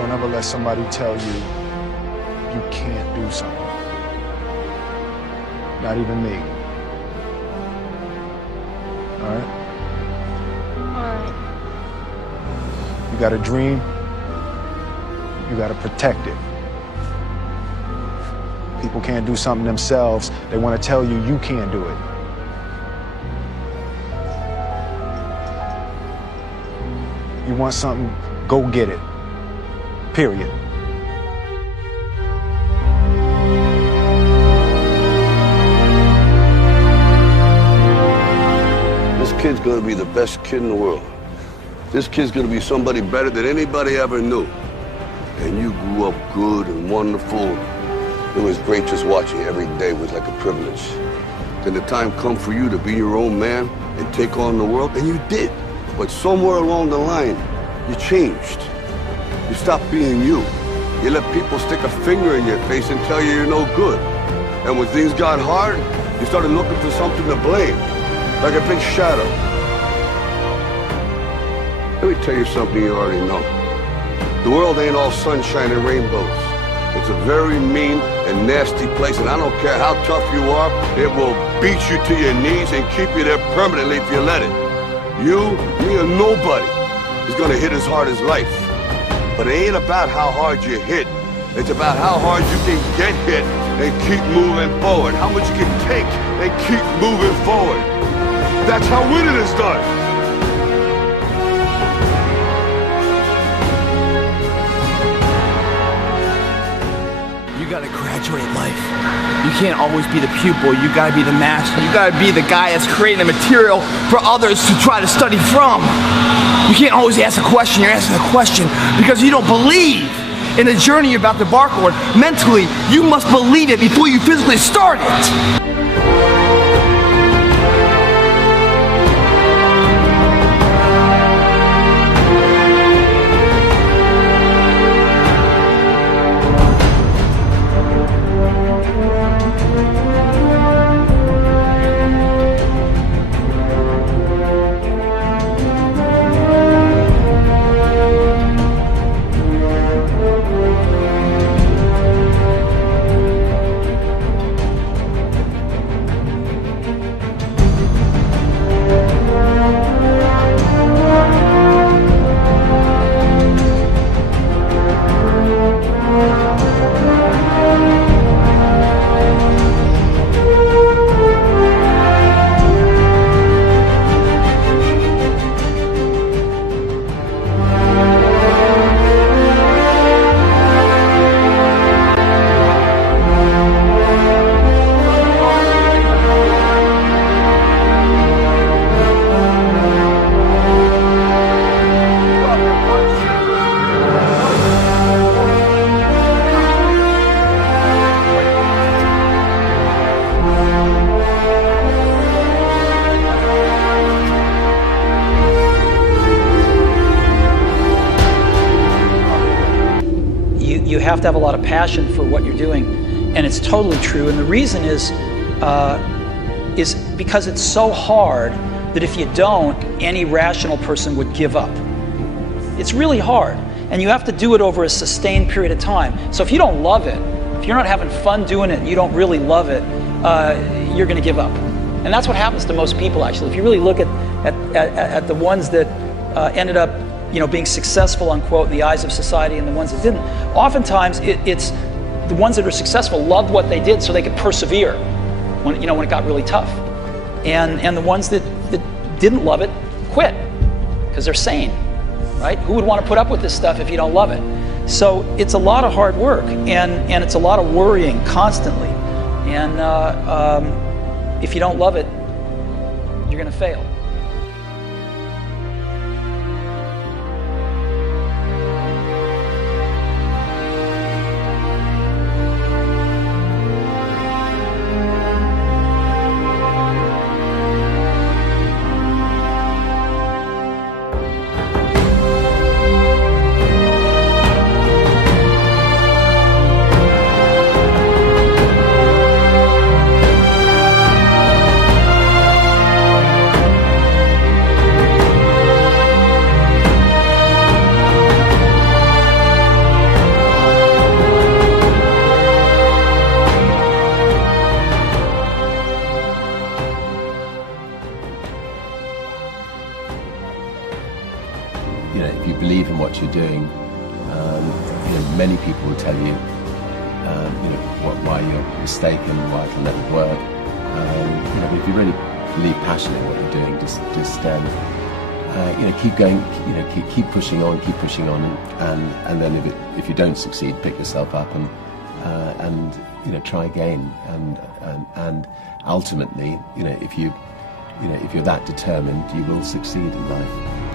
Don't ever let somebody tell you you can't do something. Not even me. All right? Alright. You got a dream, you got to protect it. People can't do something themselves. They want to tell you you can't do it. You want something, go get it. Period. This kid's gonna be the best kid in the world. This kid's gonna be somebody better than anybody ever knew. And you grew up good and wonderful. It was great just watching. Every day was like a privilege. Then the time come for you to be your own man and take on the world, and you did. But somewhere along the line, you changed. You stopped being you. You let people stick a finger in your face and tell you you're no good. And when things got hard, you started looking for something to blame, like a big shadow. Let me tell you something you already know. The world ain't all sunshine and rainbows. It's a very mean and nasty place, and I don't care how tough you are, it will beat you to your knees and keep you there permanently if you let it. You, me, or nobody is gonna hit as hard as life. But it ain't about how hard you hit. It's about how hard you can get hit and keep moving forward. How much you can take and keep moving forward. That's how winning is done. You gotta graduate life. You can't always be the pupil, you gotta be the master. You gotta be the guy that's creating the material for others to try to study from. You can't always ask a question, you're asking a question because you don't believe in the journey you're about to embark on. Mentally, you must believe it before you physically start it. You have to have a lot of passion for what you're doing, and it's totally true. And the reason is because it's so hard that if you don't, any rational person would give up. It's really hard, and you have to do it over a sustained period of time. So if you don't love it, if you're not having fun doing it, and you don't really love it, you're going to give up. And that's what happens to most people, actually. If you really look at the ones that ended up being successful, unquote, in the eyes of society and the ones that didn't, oftentimes it's the ones that are successful loved what they did so they could persevere when it got really tough. And the ones that didn't love it quit because they're sane, right? Who would want to put up with this stuff if you don't love it? So it's a lot of hard work, and it's a lot of worrying constantly. And if you don't love it, you're going to fail. Many people will tell you, why you're mistaken, why it'll never work. If you really believe passionately in what you're doing, just keep going, keep pushing on, and then if you don't succeed, pick yourself up and try again, and ultimately, if you're that determined, you will succeed in life.